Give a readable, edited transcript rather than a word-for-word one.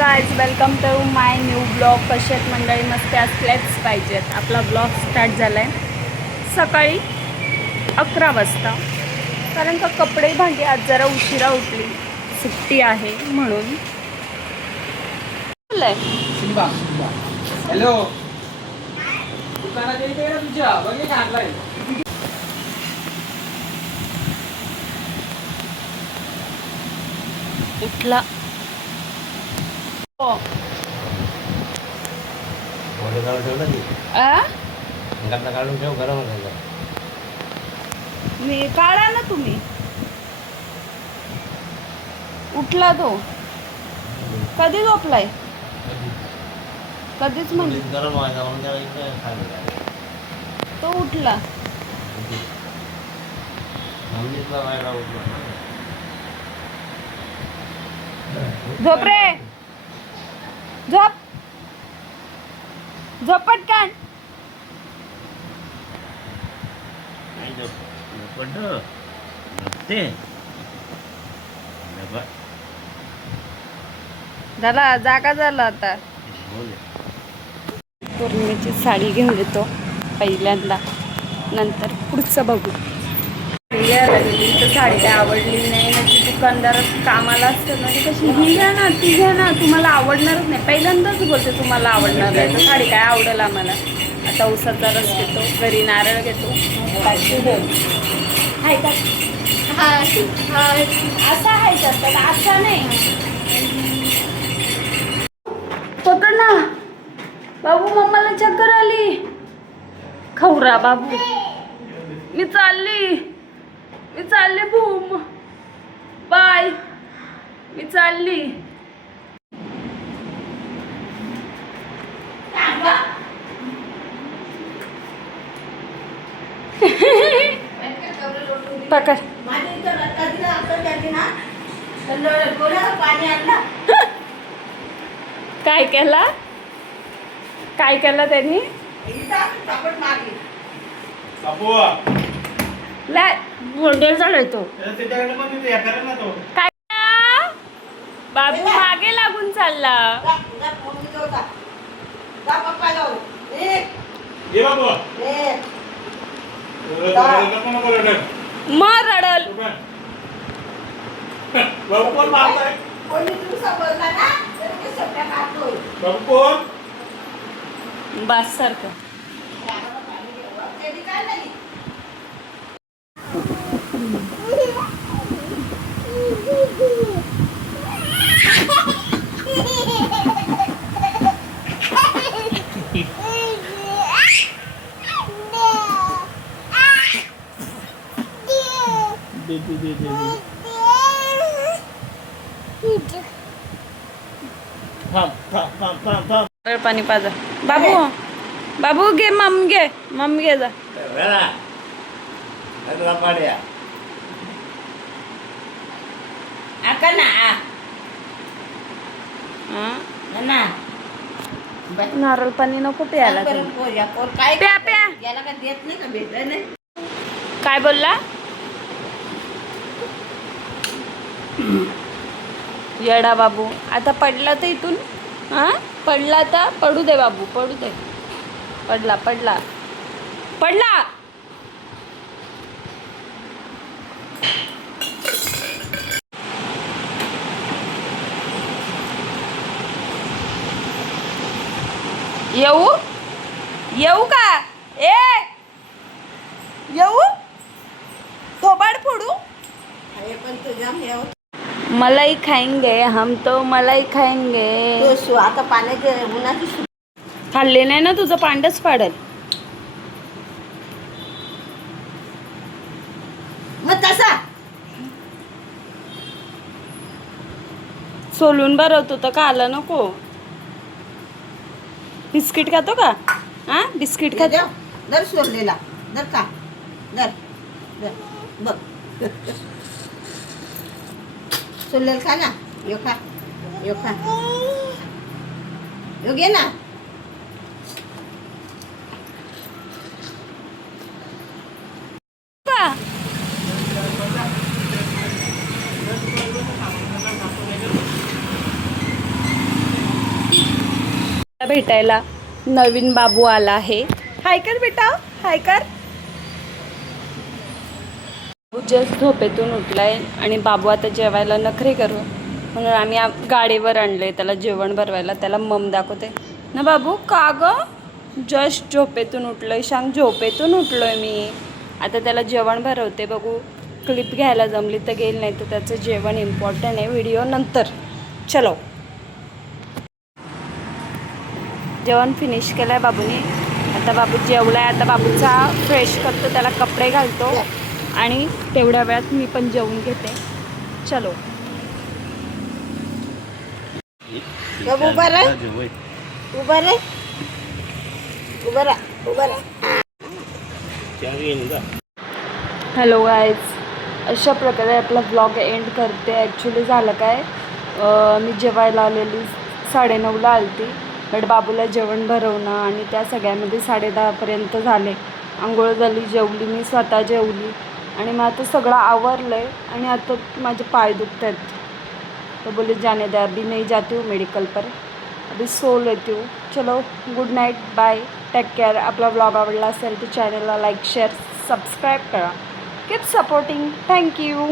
Guys, welcome to my new blog. कसे आहेत मंडळी? मस्त असल्याच पाहिजेत. आपला ब्लॉग स्टार्ट झाला आहे सकाळी 11 वाजता, कारण का कपडे भांडी आज जरा उशिरा उठली, सुट्टी आहे म्हणून. हॅलो, दुकानात येते ना तुझ्या बघे आणलाय. उठला मी काढा ना तुम्ही. उठला तो कधी झोपलाय? कधीच म्हणजे तो उठला. झोप रे, झोप झोप पटकन. झाला, जागा झाला आता. पौर्णिमेची साडी घेऊन येतो पहिल्यांदा, नंतर पुढचं बघू. तर साडी काय आवडली नाही ना, ती दुकानदार कामाला असतं ना, कशी ही घ्या ना ती घ्या ना, तुम्हाला आवडणारच नाही. पहिल्यांदाच बोलते तुम्हाला आवडणार नाही, तर साडी काय आवडेल आम्हाला. आता उसाचा रस घेतो, घरी नारळ घेतो. हाय का असा आहे तर असा नाही. पकड ना बाबू, मम्माला चक्कर आली. खवरा बाबू, मी चालली बूम, बाय, मी चालली. पकड. काय केला, काय केलं त्यांनी? गोंडेल झालाय तो. काय बाबू मागे लागून चालला. मग रडल. बास सारखं. पाणी पाजा. बाबू बाबू घे, मम घे जा. नारळ पाणी नको प्यायला. प्या प्या. काय बोलला? येडा बाबू. आता पडला तर इथून, हा पडला तर पडू दे बाबू, पडू दे. पडला. येऊ का? येऊ थोबाड फोडू? मलाई खाएंगे हम तो, मलाई खाएंगे. आता पाण्याचे उन्हाची खाल्ले नाही ना, तुझं पांडच पाडल. मग तसा सोलून भरवतो तर का आला नको. बिस्किट खातो का? हा बिस्किट खातो. दर सोडलेला दर का दर बघ. सोडलेला खा ना. यो खा यो घे ना. भेटायला नवीन बाबू आला आहे. हाय कर बेटा, हाय कर. बाबू जस्ट झोपेतून उठलाय आणि बाबू आता जेवायला नखरे करू म्हणून आम्ही गाडीवर आणले त्याला जेवण भरवायला. त्याला मम दाखवते ना बाबू. का ग? जस्ट झोपेतून उठलोय. सांग झोपेतून उठलोय मी. आता त्याला जेवण भरवते. बघू क्लिप घ्यायला जमली तर गेल, नाही तर त्याचं जेवण इम्पॉर्टंट आहे. व्हिडिओ नंतर. चलो. जेवण फिनिश केलं आहे बाबूने. आता बाबू जेवला आहे. आता बाबूचा फ्रेश करतो, त्याला कपडे घालतो आणि तेवढ्या वेळात मी पण जेवून घेते. चलो. बाबू उभा राह, उभा राह, उभा राह, उभा राह. हॅलो गाईज, अशा प्रकारे आपला ब्लॉग एंड करते. ॲक्च्युली झालं काय, मी जेवायला आलेली 9:30ला आलती, बट बाबूला जेवण भरवणं आणि त्या सगळ्यामध्ये 10:30पर्यंत झाले. आंघोळ झाली, जेवली, मी स्वतः जेवली आणि मग आता सगळं आवरलं आहे आणि आता माझे पाय दुखत आहेत. तो बोले जाने दे, अभी नहीं जाती हूँ मेडिकल पर, अभी सो लेती हूँ. चलो, good night, bye, take care. आपला ब्लॉग आवडला असेल तर चॅनलला लाईक, शेअर, सबस्क्राईब करा. Keep supporting. थँक्यू.